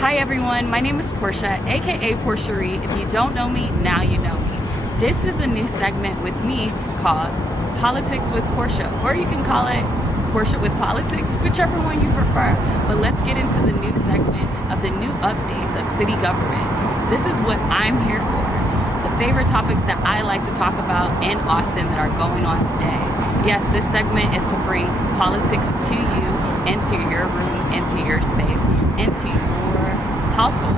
Hi everyone, my name is Portia, aka Portia Reed. If you don't know me, now you know me. This is a new segment with me called Politics with Portia, or you can call it Portia with Politics, whichever one you prefer. But let's get into the new segment of the new updates of city government. This is what I'm here for. The favorite topics that I like to talk about in Austin that are going on today. Yes, this segment is to bring politics to you, into your room, into your space, into your household.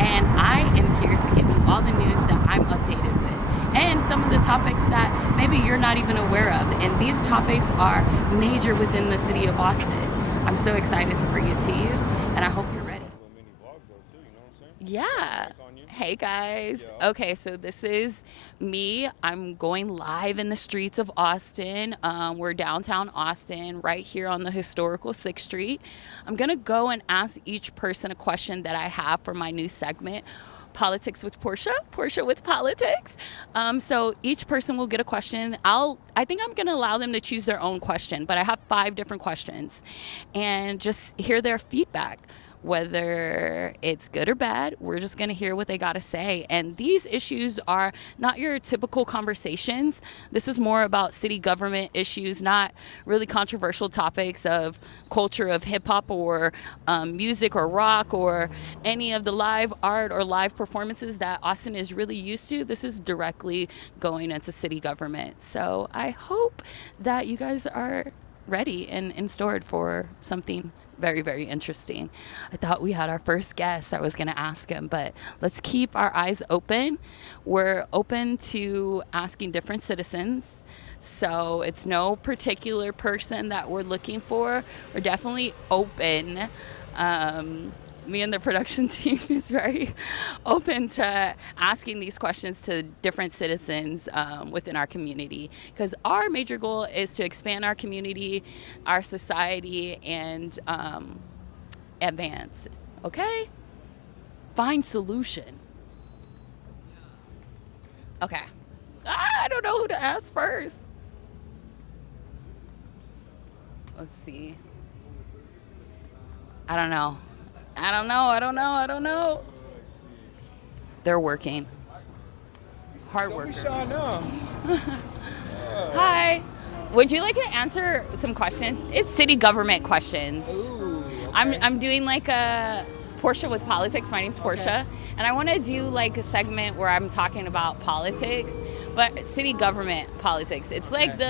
And I am here to give you all the news that I'm updated with and some of the topics that maybe you're not even aware of. And these topics are major within the city of Austin. I'm so excited to bring it to you, and I hope you're ready. Yeah. Hey guys. Okay, so this is me. I'm going live in the streets of Austin. We're downtown Austin, right here on the historical 6th Street. I'm gonna go and ask each person a question that I have for my new segment, Politics with Portia, Portia with Politics. So each person will get a question. I think I'm gonna allow them to choose their own question, but I have 5 different questions, and just hear their feedback. Whether it's good or bad, we're just going to hear what they got to say. And these issues are not your typical conversations. This is more about city government issues, not really controversial topics of culture of hip hop or music or rock or any of the live art or live performances that Austin is really used to. This is directly going into city government. So I hope that you guys are ready and stored for something very, very interesting. I thought we had our first guest. I was going to ask him, but let's keep our eyes open. We're open to asking different citizens. So it's no particular person that we're looking for. We're definitely open. Me and the production team is very open to asking these questions to different citizens within our community, because our major goal is to expand our community, our society, and advance. Okay? Find solution. Okay. I don't know who to ask first. Let's see. I don't know. They're working. Hard workers. Hi. Would you like to answer some questions? It's city government questions. Ooh, okay. I'm doing like a Portia with Politics. My name's Portia. And I want to do like a segment where I'm talking about politics, but city government politics. It's like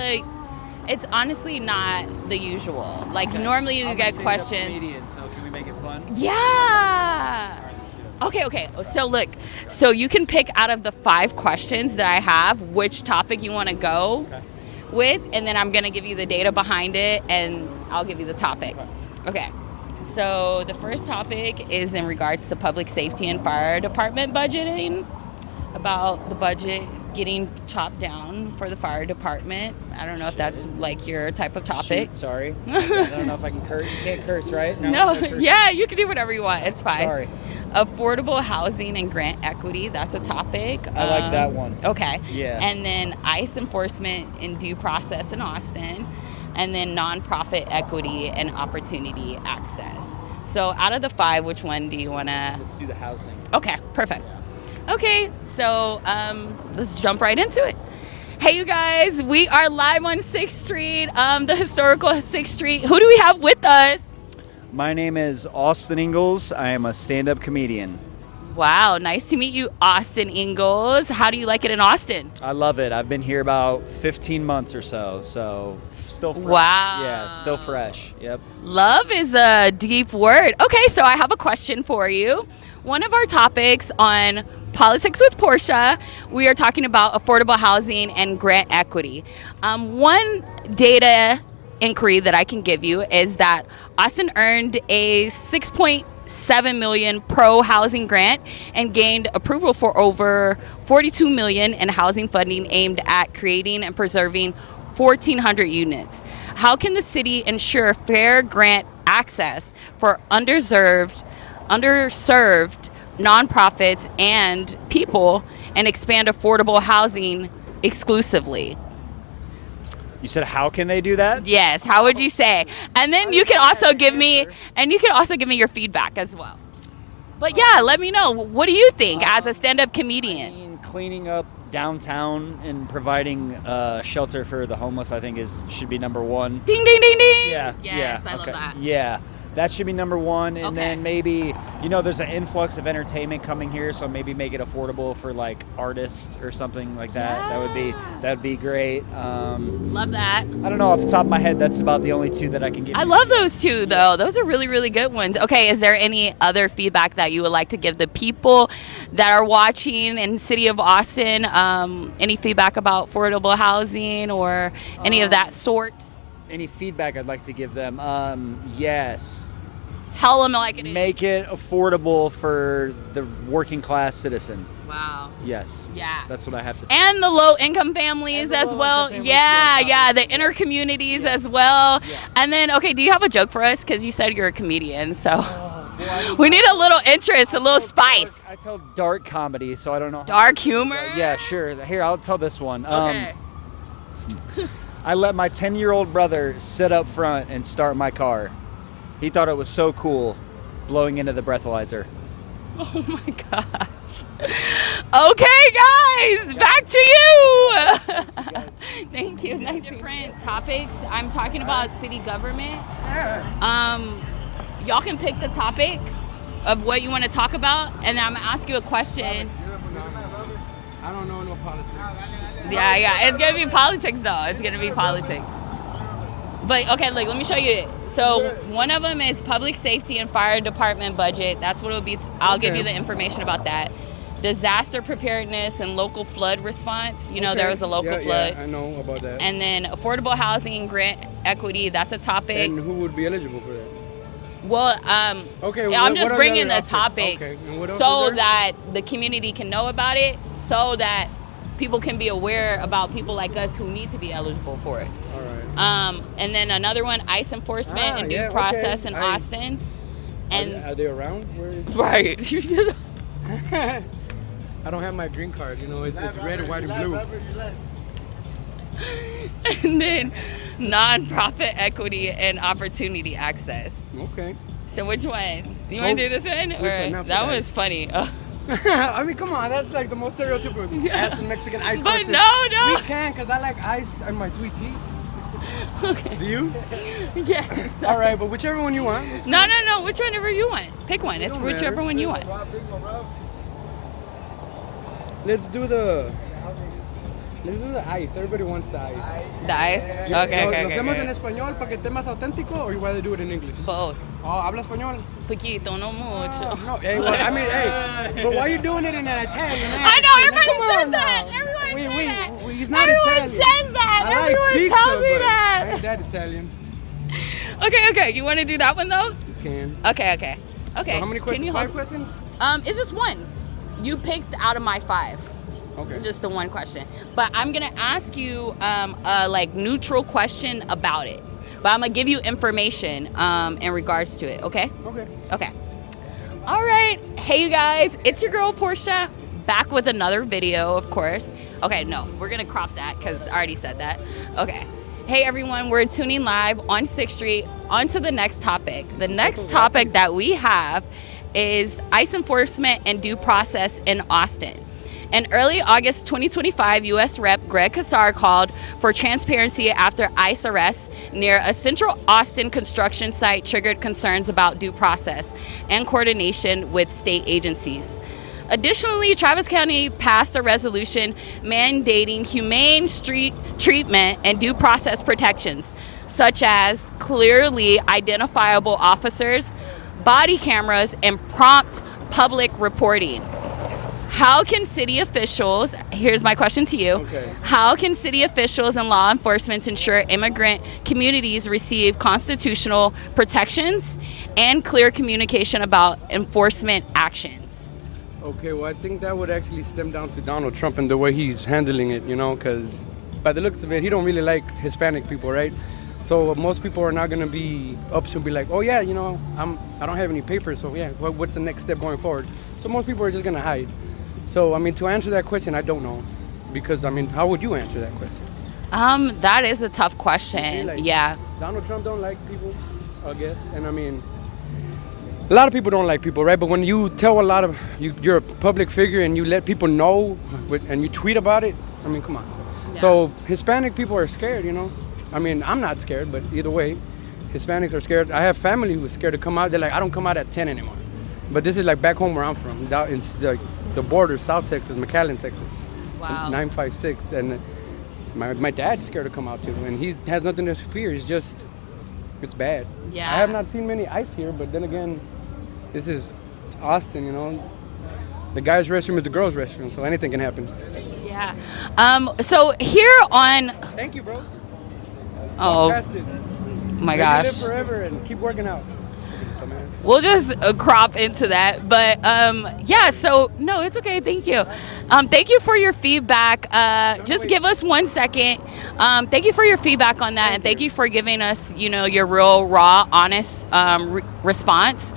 it's honestly not the usual. Like normally you get questions. Comedian, so can we make it fun? Yeah. Okay. So look, so you can pick out of the 5 questions that I have which topic you want to go with, and then I'm going to give you the data behind it, and I'll give you the topic. Okay. So the first topic is in regards to public safety and fire department budgeting, about the budget getting chopped down for the fire department. I don't know if that's like your type of topic. Shoot, sorry. I don't know if I can curse. You can't curse, right? No, yeah, you can do whatever you want. It's fine. Sorry. Affordable housing and grant equity, that's a topic. I like that one. Okay. Yeah. And then ICE enforcement and due process in Austin. And then nonprofit equity and opportunity access. So out of the 5, which one do you want to? Let's do the housing. Okay, perfect. Okay, so let's jump right into it. Hey, you guys, we are live on 6th Street, the historical 6th Street. Who do we have with us? My name is Austin Ingalls. I am a stand-up comedian. Wow, nice to meet you, Austin Ingalls. How do you like it in Austin? I love it. I've been here about 15 months or so still fresh. Wow. Yeah, still fresh. Yep. Love is a deep word. Okay, so I have a question for you. One of our topics on Politics with Portia, we are talking about affordable housing and grant equity. One data inquiry that I can give you is that Austin earned a $6.7 million pro housing grant and gained approval for over $42 million in housing funding aimed at creating and preserving 1,400 units. How can the city ensure fair grant access for underserved nonprofits and people and expand affordable housing exclusively? You said how can they do that? Yes, how would you say? And then you can also give me your feedback as well. But yeah, let me know. What do you think as a stand-up I comedian? mean, cleaning up downtown and providing shelter for the homeless, I think should be number one. Ding, ding, ding, ding. Yeah. Yes, yeah, I love okay. that. Yeah, that should be number one, and Okay. then maybe there's an influx of entertainment coming here, so maybe make it affordable for like artists or something like that. Yeah. That would be great. Love that. I don't know off the top of my head. That's about the only two that I can give. I you. love those two, though. Those are really, really good ones. Okay, is there any other feedback that you would like to give the people that are watching in City of Austin? Any feedback about affordable housing or any of that sort? Any feedback I'd like to give them? Yes. Tell them like it is. Make it affordable for the working class citizen. Wow. Yes. Yeah. That's what I have to say. And the low-income families And the as well. low-income families, Yeah, yes, yeah, the obviously, inner yes. communities Yes. as well. Yeah. And then, okay, do you have a joke for us? Because you said you're a comedian, so Well, we need a little interest, a little spice. I tell dark comedy, so I don't know. Dark humor? Yeah, sure. Here, I'll tell this one. Okay. I let my 10-year-old brother sit up front and start my car. He thought it was so cool, blowing into the breathalyzer. Oh my gosh. Okay, guys, back to you. Thank you. Nice different topics. I'm talking about city government. Y'all can pick the topic of what you want to talk about, and then I'm gonna ask you a question. I don't know no politics. Yeah, it's gonna be politics though. It's gonna be politics. But okay, look, let me show you it. So one of them is public safety and fire department budget. That's what it'll be. I'll give you the information about that. Disaster preparedness and local flood response. You know, there was a local flood. Yeah, I know about that. And then affordable housing and grant equity. That's a topic. And who would be eligible for that? Well, Okay, I'm what just are the bringing other the options? topics Okay, and what else so is there? that the community can know about it, so that people can be aware about people like us who need to be eligible for it. All right. And then another one, ICE enforcement and due yeah, process okay. in ICE. Austin. And Are they around? right. I don't have my green card. You know, it's red, white, and blue. And then nonprofit equity and opportunity access. Okay. So which one? You want to do this one? Which Or one? Not for that that. was funny. Oh. I mean, come on, that's like the most stereotypical ass and Mexican ice But question. no. We can, because I like ice and my sweet tea. Okay. Do you? Yes. All right, but whichever one you want. It's No. Whichever you want. Pick one. It's don't whichever matter. one you want. Let's do the ice. Everybody wants the ice. The ice? ¿Lo Okay. hacemos en español para que esté más auténtico, or you rather do it in English? Both. Oh, habla español? Poquito, no mucho. No, hey, well, I mean, hey, but why are you doing it in an Italian accent? I know, everybody Come says on that. now. Everyone says that. He's not Everyone Italian. says that. I like Everyone pizza, tells me but that. I ain't that Italian. Okay. You want to do that one though? You can. Okay. So how many Can questions? you 5 hold- questions? It's just one. You picked out of my 5. Okay. It's just the one question. But I'm gonna ask you a like neutral question about it. But I'm gonna give you information in regards to it. Okay? Okay. Okay. All right. Hey, you guys. It's your girl Portia, back with another video, of course. Okay, no, we're gonna crop that because I already said that. Okay. Hey, everyone. We're tuning live on 6th Street. On to the next topic. The next topic that we have is ICE enforcement and due process in Austin. In early August 2025, U.S. Rep. Greg Casar called for transparency after ICE arrests near a central Austin construction site triggered concerns about due process and coordination with state agencies. Additionally, Travis County passed a resolution mandating humane street treatment and due process protections, such as clearly identifiable officers, body cameras, and prompt public reporting. How can city officials, here's my question to you, Okay. how can city officials and law enforcement ensure immigrant communities receive constitutional protections and clear communication about enforcement actions? Okay, well, I think that would actually stem down to Donald Trump and the way he's handling it, you know, because by the looks of it, he don't really like Hispanic people, right? So most people are not going to be up to be like, oh yeah, you know, I don't have any papers, so yeah, what's the next step going forward? So most people are just going to hide. So, I mean, to answer that question, I don't know. Because, I mean, how would you answer that question? That is a tough You question. see, like, Yeah. Donald Trump don't like people, I guess. And, I mean, a lot of people don't like people, right? But when you tell a lot of you're a public figure and you let people know and you tweet about it, I mean, come on. Yeah. So Hispanic people are scared, you know. I mean, I'm not scared, but either way, Hispanics are scared. I have family who's scared to come out. They're like, I don't come out at 10 anymore. But this is like back home where I'm from, down in the border, South Texas, McAllen, Texas. Wow. 956, and my dad's scared to come out too, and he has nothing to fear. It's bad. Yeah. I have not seen many ice here, but then again, it's Austin, you know. The guy's restroom is the girl's restroom, so anything can happen. Yeah. So here on. Thank you, bro. Oh Fantastic. my May you gosh. live forever and keep working out. We'll just crop into that. But yeah, so no, it's okay. Thank you. Thank you for your feedback. Just give us 1 second. Thank you for your feedback on that. And thank you for giving us, you know, your real, raw, honest response.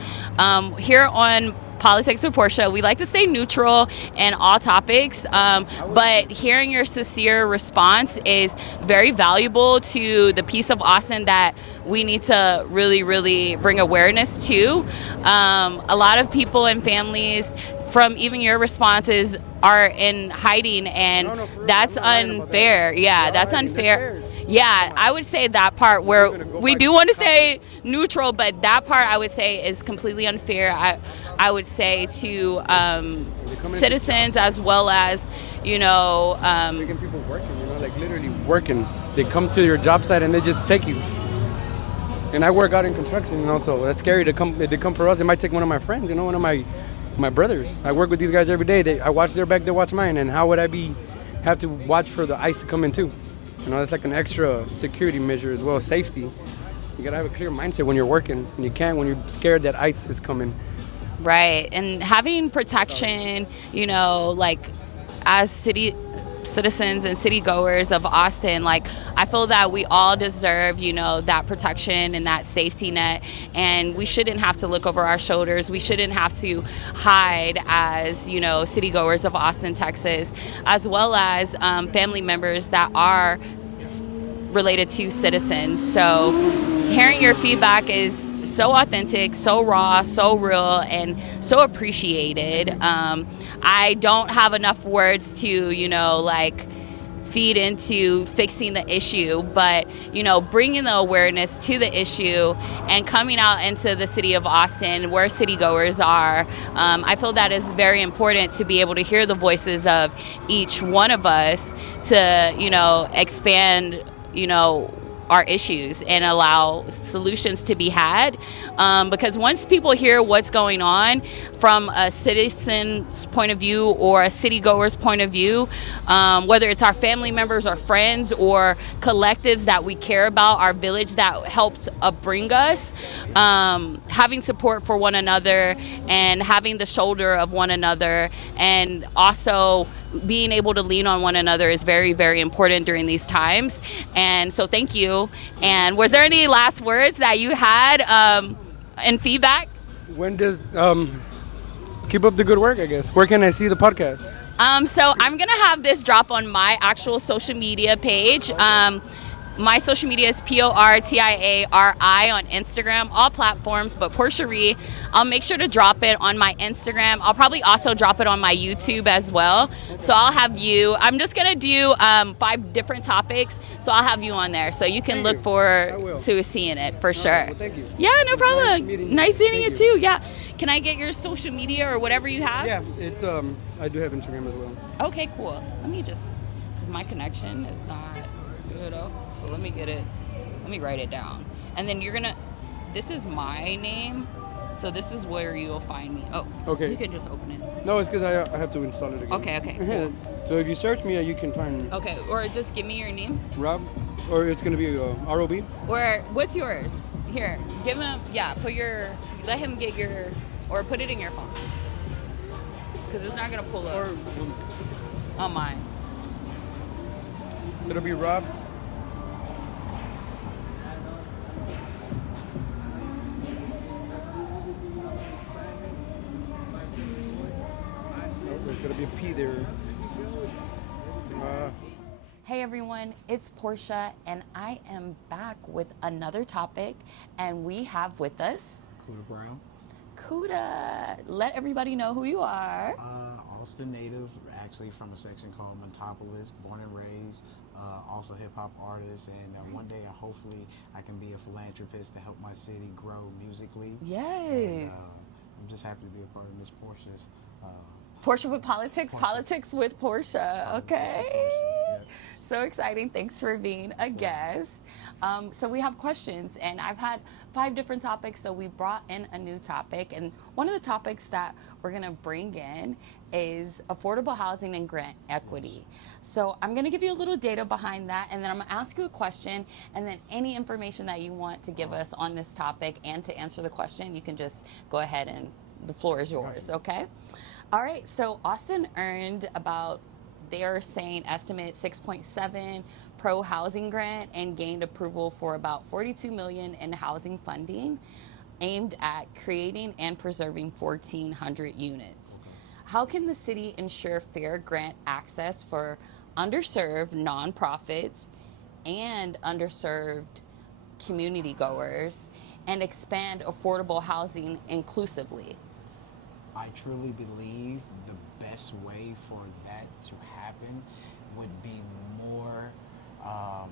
Here on Politics with Portia, we like to stay neutral in all topics, but hearing your sincere response is very valuable to the piece of Austin that we need to really, really bring awareness to. A lot of people and families from even your responses are in hiding, and that's unfair. Yeah, that's unfair. Yeah, I would say that part where we do want to stay neutral, but that part I would say is completely unfair. I would say to citizens as well as, you know, Making people working, you know, like literally working. They come to your job site and they just take you. And I work out in construction, you know, so that's scary to come. If they come for us, they might take one of my friends, you know, one of my brothers. I work with these guys every day. I watch their back, they watch mine, and how would I have to watch for the ICE to come in too? You know, it's like an extra security measure as well, safety. You gotta have a clear mindset when you're working, and you can't when you're scared that ICE is coming. Right, and having protection, you know, like as citizens and city goers of Austin, like I feel that we all deserve, you know, that protection and that safety net, and we shouldn't have to look over our shoulders. We shouldn't have to hide as, you know, city goers of Austin, Texas, as well as family members that are related to citizens. So hearing your feedback is so authentic, so raw, so real, and so appreciated. I don't have enough words to, you know, like feed into fixing the issue, but, you know, bringing the awareness to the issue and coming out into the city of Austin where city goers are. I feel that is very important to be able to hear the voices of each one of us to, you know, expand, you know, our issues and allow solutions to be had, because once people hear what's going on from a citizen's point of view or a city goer's point of view, whether it's our family members or friends or collectives that we care about, our village that helped upbring us, having support for one another and having the shoulder of one another, and also being able to lean on one another is very, very important during these times. And so thank you. And was there any last words that you had in feedback? When does keep up the good work, I guess. Where can I see the podcast? So I'm gonna have this drop on my actual social media page. My social media is PortiaRi on Instagram, all platforms, but Portia Ree. I'll make sure to drop it on my Instagram. I'll probably also drop it on my YouTube as well. So I'll have you, I'm just gonna do 5 different topics, so I'll have you on there. So you can look forward to seeing it for sure. Well, thank you. Yeah, no problem. Nice meeting you. Nice meeting you Thank you. too, yeah. Can I get your social media or whatever you have? Yeah, it's I do have Instagram as well. Okay, cool. Let me just, because my connection is not good. So let me get it. Let me write it down. And then you're gonna, this is my name. So this is where you'll find me. Oh, Okay. You can just open it. No, it's because I have to install it again. Okay, cool. So if you search me, you can find me. Okay, or just give me your name. Rob, or it's gonna be ROB. Or what's yours? Here, give him, yeah, let him get your, or put it in your phone. Because it's not gonna pull up Or on mine. it'll be Rob. There's gonna be a P there. Hey everyone, it's Portia, and I am back with another topic, and we have with us Coda Brown. Kuda, let everybody know who you are. Austin native, actually from a section called Montopolis, born and raised, also hip hop artist, and one day hopefully I can be a philanthropist to help my city grow musically. And, Yes. I'm just happy to be a part of Miss Portia's Portia with politics, Portia. politics with Portia. Politics Okay. with Portia, yep. So exciting. Thanks for being a guest. So we have questions, and I've had 5 different topics, so we brought in a new topic. And one of the topics that we're going to bring in is affordable housing and grant equity. So I'm going to give you a little data behind that, and then I'm going to ask you a question, and then any information that you want to give us on this topic and to answer the question, you can just go ahead and the floor is yours, okay? All right, so Austin earned about, they're saying estimate 6.7 pro housing grant and gained approval for about 42 million in housing funding aimed at creating and preserving 1,400 units. How can the city ensure fair grant access for underserved nonprofits and underserved community goers and expand affordable housing inclusively? I truly believe the best way for that to happen would be um,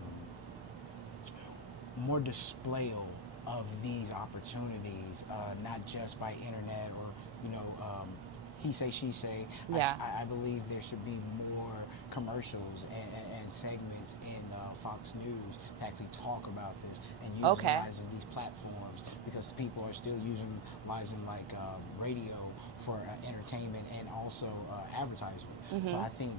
more display of these opportunities, not just by internet or he say she say. Yeah. I believe there should be more commercials and segments in Fox News to actually talk about this and utilizing these platforms, because people are still utilizing like radio for entertainment and also advertisement. So I think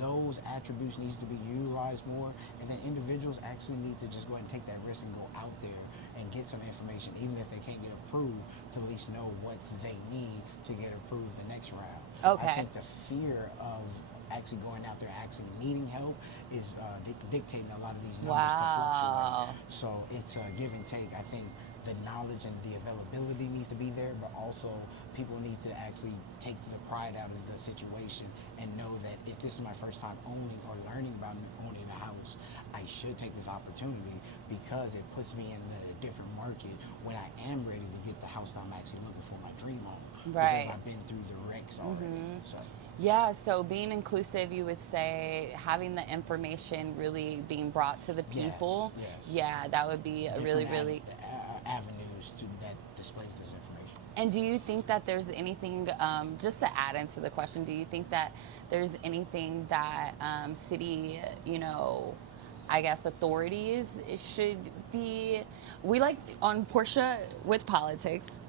those attributes needs to be utilized more, and then individuals actually need to just go ahead and take that risk and go out there and get some information, even if they can't get approved, to at least know what they need to get approved the next round. Okay. I think the fear of actually going out there actually needing help is dictating a lot of these numbers to fluctuate. So it's a give and take. I think the knowledge and the availability needs to be there, but also people need to actually take the pride out of the situation and know that if this is my first time owning or learning about owning a house, I should take this opportunity, because it puts me in a different market when I am ready to get the house that I'm actually looking for, my dream home. Right. Because I've been through the wrecks already. So. Yeah, so being inclusive, you would say having the information really being brought to the people. Yes. Yeah, that would be a really avenues that displays this information. And do you think that there's anything, just to add into the question, do you think that there's anything that city, I guess authorities should be, we like on Portia with politics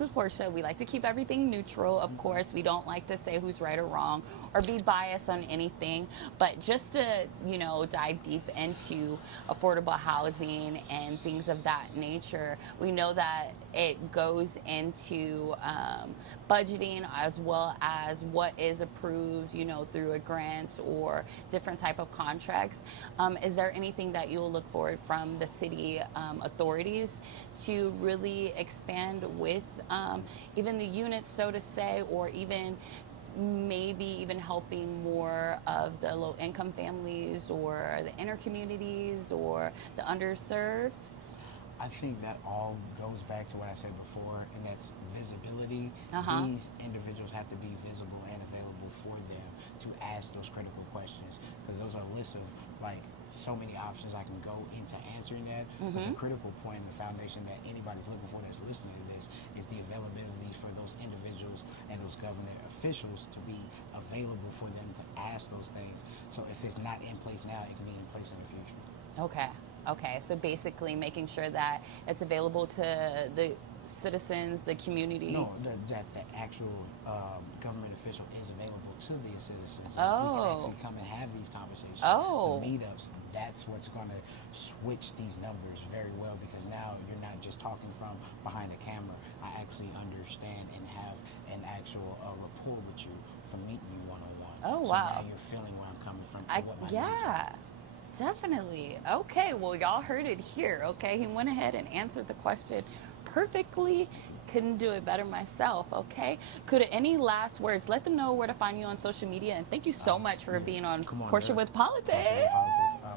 with Portia, we like to keep everything neutral, of course. We don't like to say who's right or wrong or be biased on anything, but just to, dive deep into affordable housing and things of that nature, we know that it goes into budgeting as well as what is approved, through a grant or different type of contracts. Is there anything that you will look forward from the city authorities to really expand with even the units, so to say, or even maybe even helping more of the low-income families or the inner communities or the underserved? I think that all goes back to what I said before, and that's visibility. These individuals have to be visible and available for them to ask those critical questions, because those are a list of so many options I can go into answering that. But the critical point and the foundation that anybody's looking for that's listening to this is the availability for those individuals and those government officials to be available for them to ask those things. So if it's not in place now, it can be in place in the future. Okay, so basically making sure that it's available to the citizens, the community. No, that the actual government official is available to the citizens. We Oh. can actually come and have these conversations. Oh. The meetups, that's what's going to switch these numbers very well, because now you're not just talking from behind a camera. I actually understand and have an actual rapport with you from meeting you one-on-one. Oh, so wow. now you're feeling where I'm coming from. And what my needs are. Yeah, definitely. Okay, well, y'all heard it here, okay? He went ahead and answered the question perfectly. Couldn't do it better myself, okay? Could any last words? Let them know where to find you on social media, and thank you so much for being on Portia with Politics.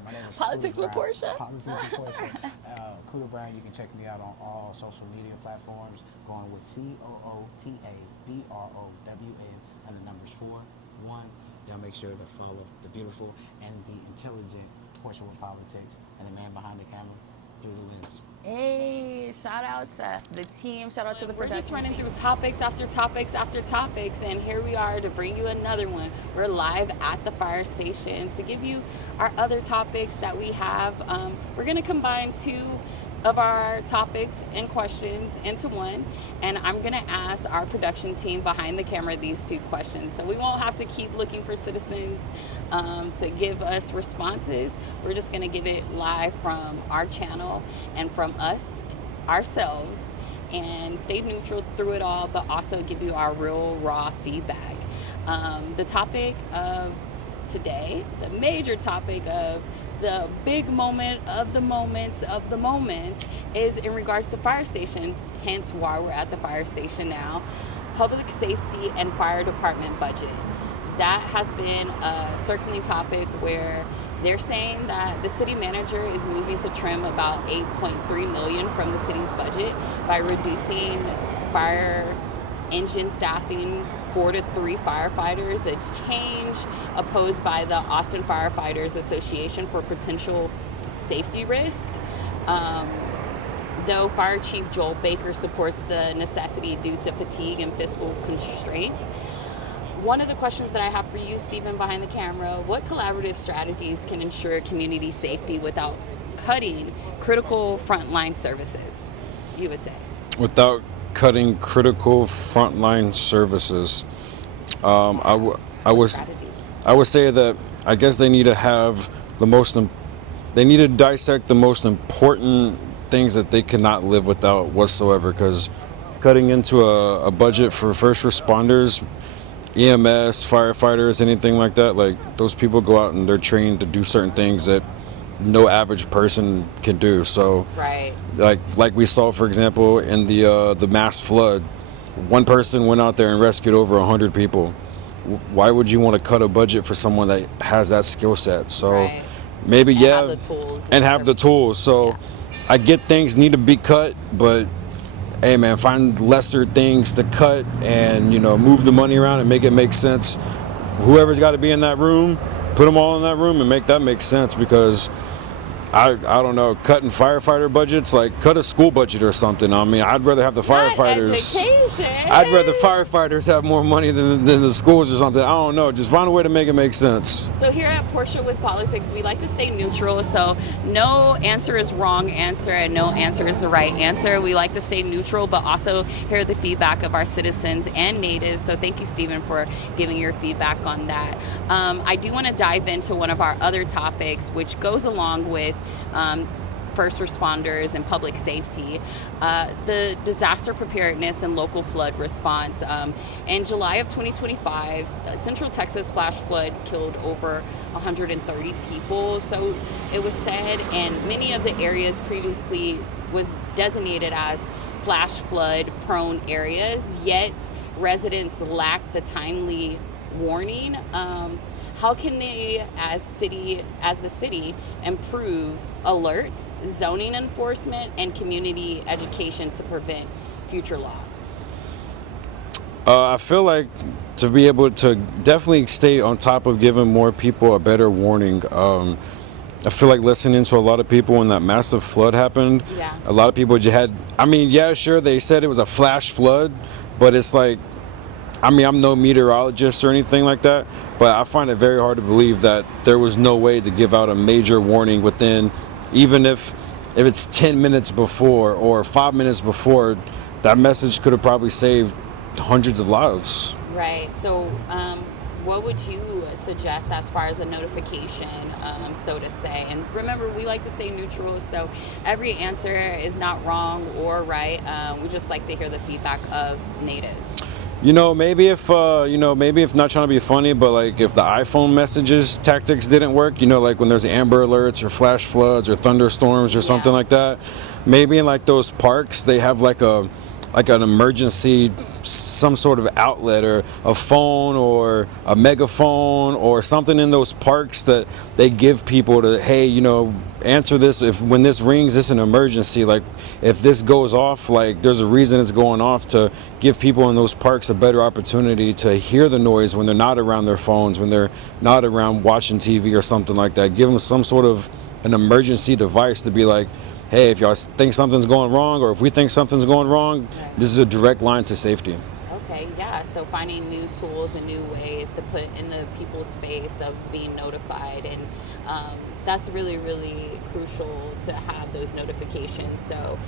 My name is Politics Cooter with Brown. Portia. Politics with Portia. Cooter Brown. You can check me out on all social media platforms. Going with COOTABROWN and the numbers 4-1. Y'all make sure to follow the beautiful and the intelligent Portia with Politics and the man behind the camera through the lens. Hey, shout out to the team, shout out to the production. We're just running through topics after topics after topics, and here we are to bring you another one. We're live at the fire station to give you our other topics that we have. We're gonna combine two of our topics and questions into one, and I'm gonna ask our production team behind the camera these two questions, so we won't have to keep looking for citizens to give us responses. We're just gonna give it live from our channel and from us ourselves, and stay neutral through it all, but also give you our real raw feedback. The topic of today, the major topic of the big moment of the moments of the moments, is in regards to fire station, hence why we're at the fire station now. Public safety and fire department budget. That has been a circling topic where they're saying that the city manager is moving to trim about $8.3 million from the city's budget by reducing fire engine staffing 4 to 3 firefighters, a change opposed by the Austin Firefighters Association for potential safety risk. Though Fire Chief Joel Baker supports the necessity due to fatigue and fiscal constraints. One of the questions that I have for you, Stephen, behind the camera, what collaborative strategies can ensure community safety without cutting critical frontline services, you would say? Without cutting critical frontline services, I would say that I guess they need to have they need to dissect the most important things that they cannot live without whatsoever, because cutting into a budget for first responders, EMS, firefighters, anything like that, like those people go out and they're trained to do certain things that no average person can do. So right, like we saw, for example, in the mass flood, one person went out there and rescued over 100 people. Why would you want to cut a budget for someone that has that skill set? So right. maybe And have the tools and have the tools. So yeah. I get things need to be cut, but hey man, find lesser things to cut and move the money around and make it make sense. Whoever's got to be in that room, put them all in that room and make that make sense, because I don't know, cutting firefighter budgets, like cut a school budget or something. I mean, I'd rather have the firefighters. I'd rather firefighters have more money than the schools or something. I don't know. Just find a way to make it make sense. So here at Portia with Politics, we like to stay neutral. So no answer is wrong answer and no answer is the right answer. We like to stay neutral, but also hear the feedback of our citizens and natives. So thank you, Stephen, for giving your feedback on that. I do want to dive into one of our other topics, which goes along with first responders and public safety, the disaster preparedness and local flood response. In July of 2025, Central Texas flash flood killed over 130 people. So it was said, and many of the areas previously was designated as flash flood prone areas, yet residents lack the timely warning. How can they, as the city, improve alerts, zoning enforcement, and community education to prevent future loss? I feel like to be able to definitely stay on top of giving more people a better warning. I feel like listening to a lot of people when that massive flood happened. Yeah. A lot of people just had, yeah, sure, they said it was a flash flood, but it's like, I'm no meteorologist or anything like that, but I find it very hard to believe that there was no way to give out a major warning within, even if it's 10 minutes before or 5 minutes before, that message could have probably saved hundreds of lives. Right. So what would you suggest as far as a notification, so to say? And remember, we like to stay neutral, so every answer is not wrong or right. We just like to hear the feedback of natives. Maybe if not trying to be funny, but like if the iPhone messages tactics didn't work, like when there's Amber Alerts or flash floods or thunderstorms or something like that, maybe in like those parks they have like a like an emergency, some sort of outlet or a phone or a megaphone or something in those parks that they give people to, hey, you know, answer this if when this rings, it's an emergency. Like if this goes off, like there's a reason it's going off, to give people in those parks a better opportunity to hear the noise when they're not around their phones, when they're not around watching TV or something like that. Give them some sort of an emergency device to be like, hey, if y'all think something's going wrong, or if we think something's going wrong, this is a direct line to safety. Okay, yeah, so finding new tools and new ways to put in the people's face of being notified, and that's really, really crucial to have those notifications. So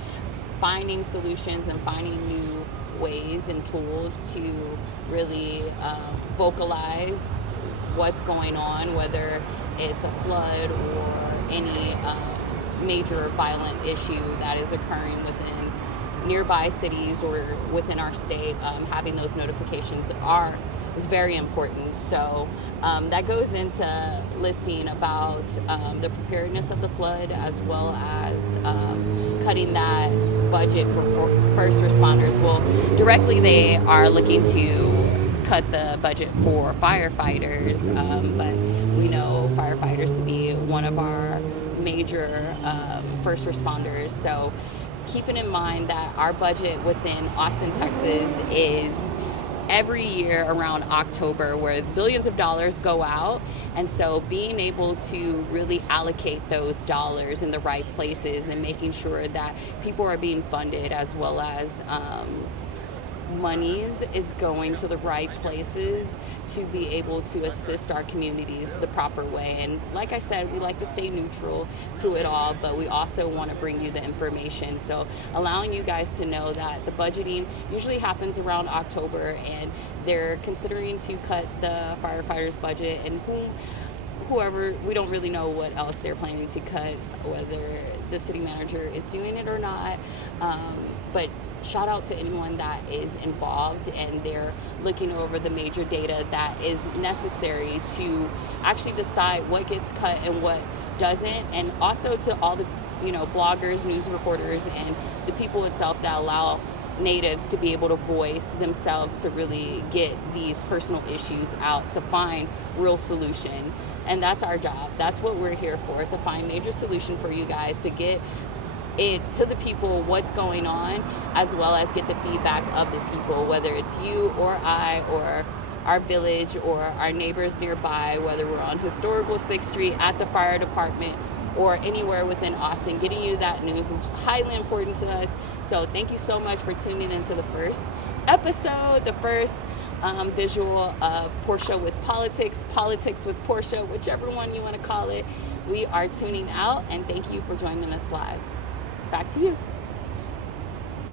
finding solutions and finding new ways and tools to really vocalize what's going on, whether it's a flood or any major violent issue that is occurring within nearby cities or within our state. Having those notifications is very important. So that goes into listing about the preparedness of the flood, as well as cutting that budget for first responders. Well, directly they are looking to cut the budget for firefighters, but we know firefighters to be one of our major first responders. So keeping in mind that our budget within Austin, Texas is every year around October, where billions of dollars go out. And so being able to really allocate those dollars in the right places and making sure that people are being funded, as well as monies is going to the right places to be able to assist our communities the proper way. And like I said, we like to stay neutral to it all, but we also want to bring you the information. So allowing you guys to know that the budgeting usually happens around October, and they're considering to cut the firefighters' budget, and whoever, we don't really know what else they're planning to cut, whether the city manager is doing it or not. But shout out to anyone that is involved, and they're looking over the major data that is necessary to actually decide what gets cut and what doesn't. And also to all the, bloggers, news reporters, and the people itself that allow natives to be able to voice themselves, to really get these personal issues out, to find real solution. And that's our job. That's what we're here for, to find major solution for you guys, to get it to the people what's going on, as well as get the feedback of the people, whether it's you or I or our village or our neighbors nearby, whether we're on historical 6th Street, at the fire department, or anywhere within Austin. Getting you that news is highly important to us. So thank you so much for tuning into the first episode, the first visual of Portia with Politics with Portia, whichever one you want to call it. We are tuning out, and thank you for joining us live. Back to you.